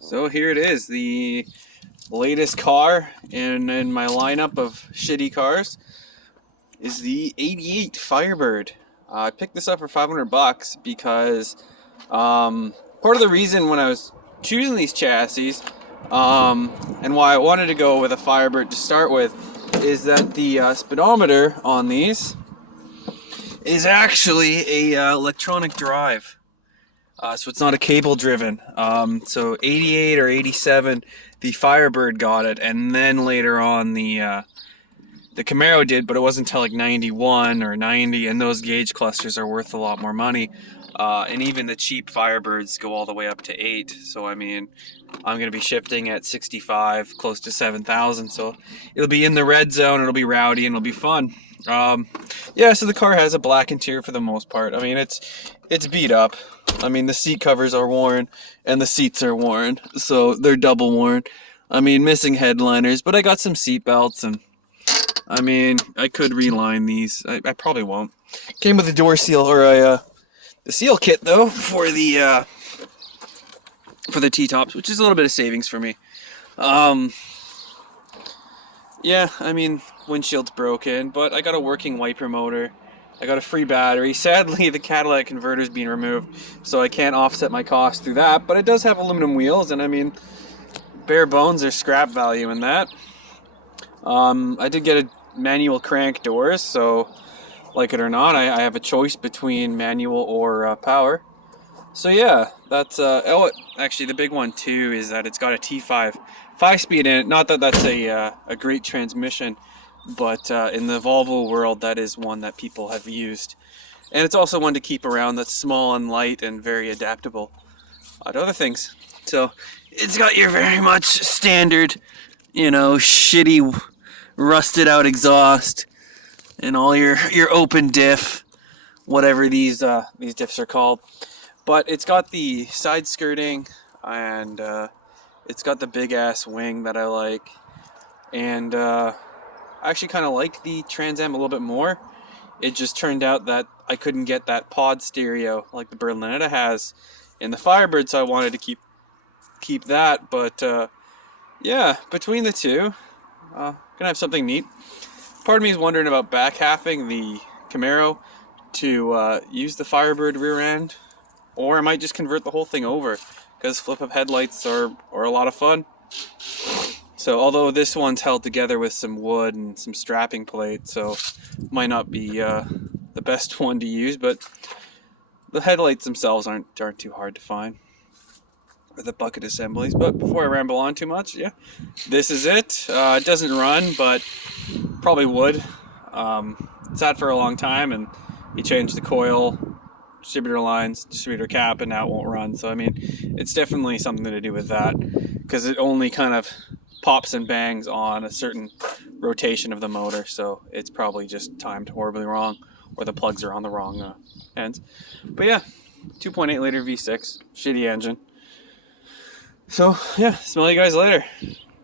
So here it is, the latest car in my lineup of shitty cars is the '88 Firebird. I picked this up for $500 because part of the reason when I was choosing these chassis and why I wanted to go with a Firebird to start with is that the speedometer on these is actually a electronic drive. So it's not a cable driven. So 88 or 87, the Firebird got it, and then later on the Camaro did, but it wasn't until like 91 or 90, and those gauge clusters are worth a lot more money. And even the cheap Firebirds go all the way up to 8. So I mean, I'm going to be shifting at 65, close to 7,000. So it'll be in the red zone, it'll be rowdy, and it'll be fun. Yeah, so the car has a black interior for the most part. I mean, it's beat up. I mean, the seat covers are worn, and the seats are worn, so they're double worn. I mean, missing headliners, but I got some seat belts, and I mean, I could reline these. I probably won't. Came with a door seal, or the seal kit though for the T-tops, which is a little bit of savings for me. Yeah, I mean, windshield's broken, but I got a working wiper motor. I got a free battery. Sadly, the catalytic converter's being removed, so I can't offset my cost through that, but it does have aluminum wheels, and I mean, bare bones, there's scrap value in that. I did get a manual crank doors, so like it or not, I have a choice between manual or power. So yeah, that's actually the big one too is that it's got a T5 5-speed in it. Not that that's a great transmission, but in the Volvo world, that is one that people have used, and it's also one to keep around that's small and light and very adaptable to other things. So it's got your very much standard, you know, shitty rusted out exhaust and all your open diff, whatever these diffs are called. But it's got the side skirting, and it's got the big ass wing that I like, and I actually kind of like the Trans Am a little bit more. It just turned out that I couldn't get that pod stereo like the Berlinetta has in the Firebird, so I wanted to keep that. But yeah, between the two, gonna have something neat. Part of me is wondering about back halving the Camaro to use the Firebird rear end, or I might just convert the whole thing over, because flip-up headlights are a lot of fun. So although this one's held together with some wood and some strapping plate, so might not be the best one to use, but the headlights themselves aren't too hard to find, or the bucket assemblies. But before I ramble on too much, yeah, this is it. It doesn't run, but probably would. It's sat for a long time, and you change the coil, distributor lines, distributor cap, and now it won't run. So I mean, it's definitely something to do with that, because it only kind of pops and bangs on a certain rotation of the motor, so it's probably just timed horribly wrong, or the plugs are on the wrong ends. But yeah, 2.8 liter V6, shitty engine. So yeah, smell you guys later.